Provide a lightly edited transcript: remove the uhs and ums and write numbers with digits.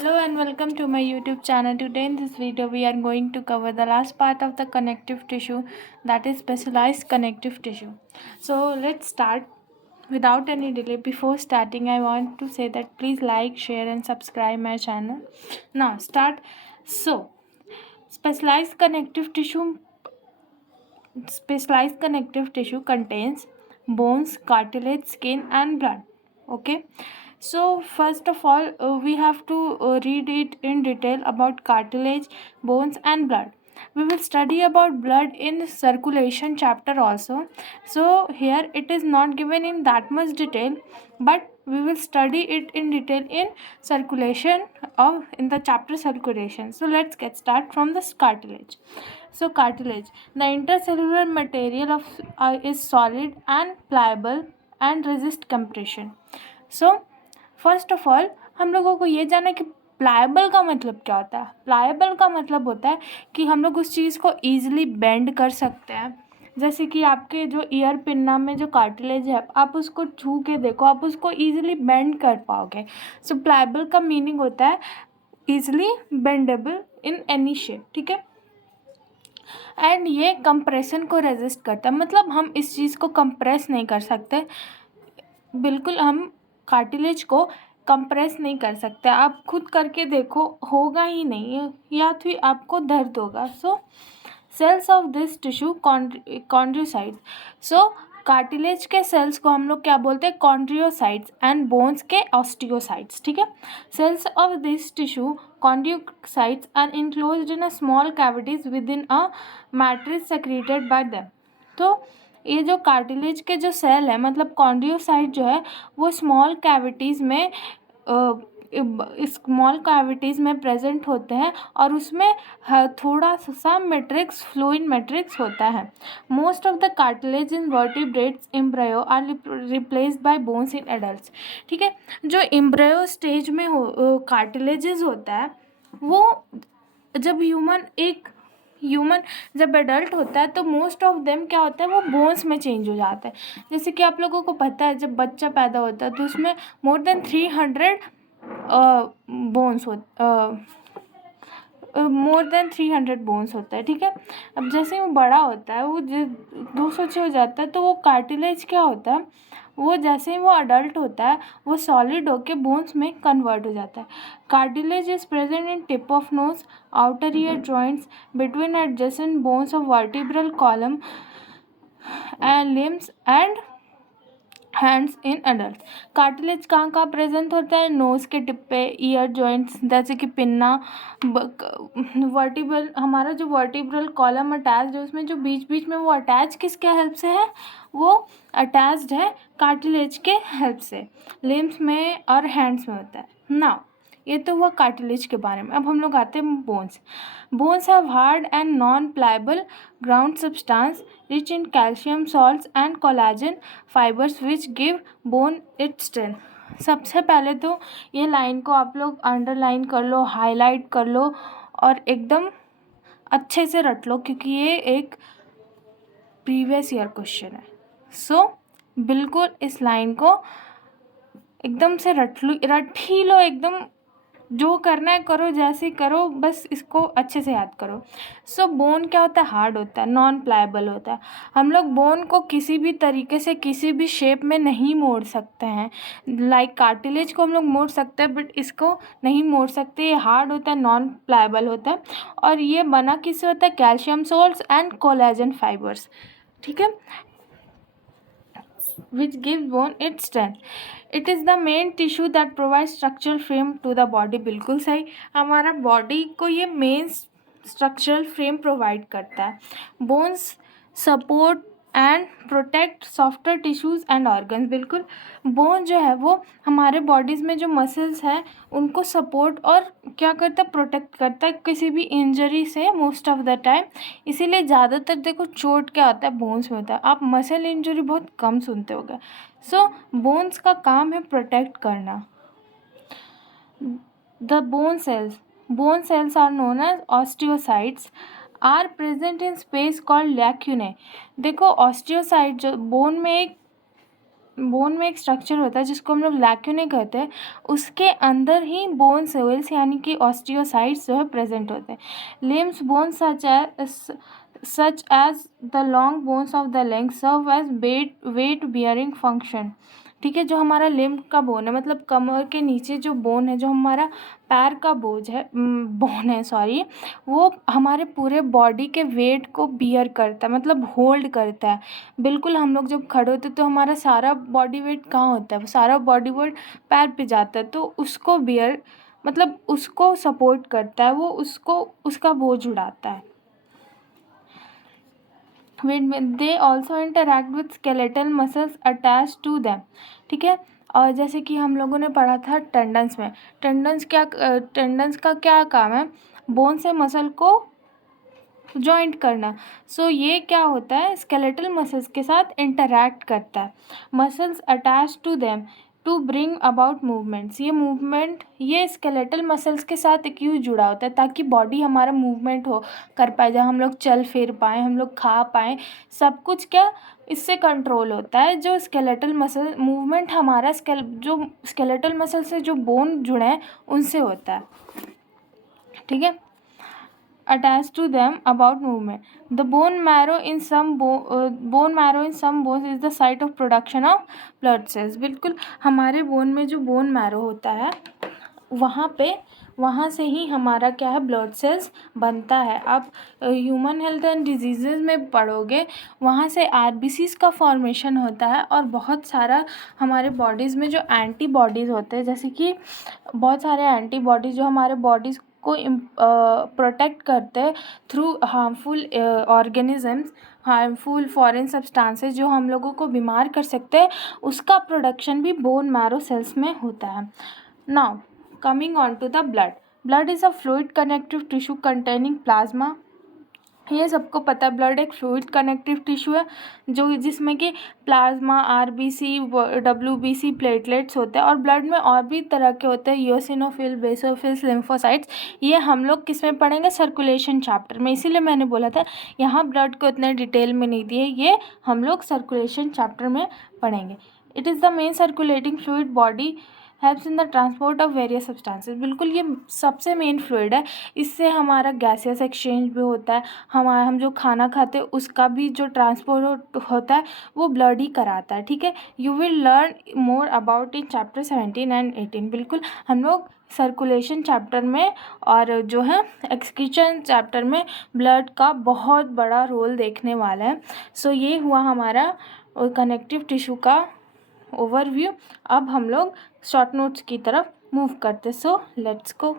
Hello and welcome to my YouTube channel. Today in this video we are going to cover the last part of the connective tissue, that is specialized connective tissue. So let's start without any delay. Before starting I want to say that please like, share and subscribe my channel. Now start. So specialized connective tissue contains bones, cartilage, skin and blood. Okay, so first of all we have to read it in detail about cartilage, bones and blood. We will study about blood in circulation chapter also, so here it is not given in that much detail, but we will study it in detail in circulation of in the chapter circulation. So let's get start from this cartilage. So cartilage, the intercellular material of is solid and pliable and resist compression. So first of all हम लोगों को ये जानना है कि pliable का मतलब क्या होता है. प्लायबल का मतलब होता है कि हम लोग उस चीज़ को ईजिली बेंड कर सकते हैं. जैसे कि आपके जो ईयर पिन्ना में जो कार्टिलेज है, आप उसको छू के देखो, आप उसको ईजिली बेंड कर पाओगे. सो प्लायबल का मीनिंग होता है easily bendable in any shape. ठीक है. एंड ये कंप्रेशन को रेजिस्ट करता है, मतलब हम इस चीज़ को कंप्रेस नहीं कर सकते. बिल्कुल हम कार्टिलेज को कंप्रेस नहीं कर सकते. आप खुद करके देखो, होगा ही नहीं, या फिर आपको दर्द होगा. So cells of this tissue chondrocytes. So cartilage के सेल्स को हम लोग क्या बोलते हैं? कॉन्ड्रियोसाइट्स. एंड बोन्स के ऑस्टियोसाइट्स. ठीक है. Cells of this tissue chondrocytes are enclosed in a small cavities within a matrix secreted by them. तो ये जो कार्टिलेज के जो सेल है, मतलब कॉन्ड्रियोसाइट जो है, वो स्मॉल कैविटीज़ में प्रेजेंट होते हैं और उसमें थोड़ा सा मैट्रिक्स, फ्लूइड मैट्रिक्स होता है. Most of the cartilage in vertebrates embryo are replaced by bones in adults. ठीक है. जो एम्ब्रायो स्टेज में कार्टिलेजेस होता है, वो जब ह्यूमन जब एडल्ट होता है तो मोस्ट ऑफ देम क्या होता है, वो बोन्स में चेंज हो जाता है. जैसे कि आप लोगों को पता है, जब बच्चा पैदा होता है तो उसमें more than 300 bones more than 300 bones होता है. ठीक है. अब जैसे वो बड़ा होता है, वो 200 हो जाता है, तो वो कार्टिलेज क्या होता है, वो जैसे ही वो अडल्ट होता है वो सॉलिड होके बोन्स में कन्वर्ट हो जाता है. Cartilage is present in tip of nose, outer ear joints, between adjacent bones of vertebral column and limbs and hands in adult. Cartilage कहाँ कहाँ प्रेजेंट होता है? नोज़ के टिप पे, ईयर जॉइंट्स जैसे कि पिन्ना, वर्टिब्रल, हमारा जो वर्टिब्रल कॉलम अटैच्ड है उसमें जो बीच बीच में वो अटैच किसके हेल्प से है? वो अटैच्ड है कार्टिलेज के हेल्प से. लिम्स में और हैंड्स में होता है. नाउ ये तो हुआ कार्टिलेज के बारे में. अब हम लोग आते हैं bones. Bones have hard and non pliable ground substance rich in calcium salts and collagen fibers which give bone its strength. सबसे पहले तो ये लाइन को आप लोग अंडरलाइन कर लो, हाईलाइट कर लो और एकदम अच्छे से रट लो, क्योंकि ये एक प्रीवियस ईयर क्वेश्चन है. सो बिल्कुल इस लाइन को एकदम से रट ही लो. एकदम जो करना है करो, जैसे करो, बस इसको अच्छे से याद करो. सो बोन क्या होता है? हार्ड होता है, नॉन प्लायबल होता है. हम लोग बोन को किसी भी तरीके से किसी भी शेप में नहीं मोड़ सकते हैं. लाइक कार्टिलेज को हम लोग मोड़ सकते हैं, बट इसको नहीं मोड़ सकते. ये हार्ड होता है, नॉन प्लायबल होता है, और ये बना किससे होता है? Calcium salts and collagen fibres. ठीक है. which gives bone its strength. It is the main tissue that provides structural frame to the body. बिल्कुल सही. हमारा बॉडी को ये मेन स्ट्रक्चरल फ्रेम प्रोवाइड करता है. Bones support and protect softer tissues and organs. बिल्कुल. बोन जो है वो हमारे बॉडीज़ में जो मसल्स हैं उनको सपोर्ट और क्या करता है? प्रोटेक्ट करता है किसी भी इंजरी से मोस्ट ऑफ द टाइम. इसीलिए ज़्यादातर देखो चोट क्या होता है? बोन्स में होता है. आप मसल इंजरी बहुत कम सुनते होगे. सो बोन्स का काम है प्रोटेक्ट करना. The bone cells are known as osteocytes are present in space called lacunae. देखो ऑस्टियोसाइट जो बोन में एक बोन में एक स्ट्रक्चर होता है जिसको हम लोग लैक्यूने कहते हैं, उसके अंदर ही बोन सेल्स यानी कि ऑस्टियोसाइट्स जो है प्रेजेंट होते हैं। Limbs bone such as the long bones of the leg serve as weight bearing function। ठीक है, जो हमारा लिम्ब का बोन है मतलब कमर के नीचे जो बोन है, जो हमारा पैर का बोझ है बोन है सॉरी, वो हमारे पूरे बॉडी के वेट को बियर करता है मतलब होल्ड करता है। बिल्कुल हम लोग जब खड़े होते तो हमारा सारा बॉडी वेट कहाँ होता है, वो सारा बॉडी वेट पैर पे जाता है, तो उसको बियर मतलब उसको सपोर्ट करता है, वो उसको उसका बोझ उड़ाता है। They also interact with skeletal muscles attach to them. ठीक है, और जैसे कि हम लोगों ने पढ़ा था टेंडन्स में, टेंडन्स का क्या काम है, बोन से मसल को जॉइंट करना। सो ये क्या होता है, स्केलेटल मसल्स के साथ इंटरैक्ट करता है। Muscles attach to them to bring about movements. ये मूवमेंट ये स्केलेटल मसल्स के साथ क्यों जुड़ा होता है, ताकि बॉडी हमारा मूवमेंट हो कर पाए, जब हम लोग चल फिर पाएँ, हम लोग खा पाएँ, सब कुछ क्या इससे कंट्रोल होता है। जो स्केलेटल मसल मूवमेंट हमारा जो स्केलेटल मसल से जो बोन जुड़े हैं उनसे होता है। ठीक है, attached to them about movement. The bone marrow in some bones is the site of production of blood cells। बिल्कुल हमारे बोन में जो बोन मैरो होता है वहाँ से ही हमारा क्या है, ब्लड सेल्स बनता है। आप ह्यूमन हेल्थ एंड डिजीज़ में पढ़ोगे, वहाँ से आरबीसीज का फॉर्मेशन होता है और बहुत सारा हमारे बॉडीज़ में जो एंटीबॉडीज़ होते हैं, जैसे कि बहुत सारे एंटीबॉडीज़ जो हमारे बॉडीज़ को प्रोटेक्ट करते हैं through harmful organisms, harmful foreign substances जो हम लोगों को बीमार कर सकते हैं, उसका प्रोडक्शन भी बोन मैरो सेल्स में होता है। Now coming on to the blood is a fluid connective tissue containing plasma. ये सबको पता है, ब्लड एक फ्लूइड कनेक्टिव टिश्यू है जो जिसमें कि प्लाज्मा, आरबीसी, डब्ल्यूबीसी, प्लेटलेट्स होते हैं, और ब्लड में और भी तरह के होते हैं, ईओसिनोफिल, बेसोफिल्स, लिम्फोसाइट्स। ये हम लोग किस में पढ़ेंगे, सर्कुलेशन चैप्टर में। इसीलिए मैंने बोला था यहाँ ब्लड को इतने डिटेल में नहीं दिए, ये हम लोग सर्कुलेशन चैप्टर में पढ़ेंगे। It is the main circulating fluid body helps in the transport of various substances. बिल्कुल ये सबसे मेन फ्लूइड है, इससे हमारा गैसेस एक्सचेंज भी होता है, हम जो खाना खाते हैं उसका भी जो ट्रांसपोर्ट होता है वो ब्लड ही कराता है। ठीक है, you will learn more about in chapter 17 and 18। बिल्कुल हम लोग सर्कुलेशन चैप्टर में और जो है एक्सक्रीशन चैप्टर में ब्लड का बहुत बड़ा रोल देखने वाला है। सो ये हुआ हमारा कनेक्टिव टिश्यू का ओवरव्यू। अब हम लोग शॉर्ट नोट्स की तरफ मूव करते। So let's go.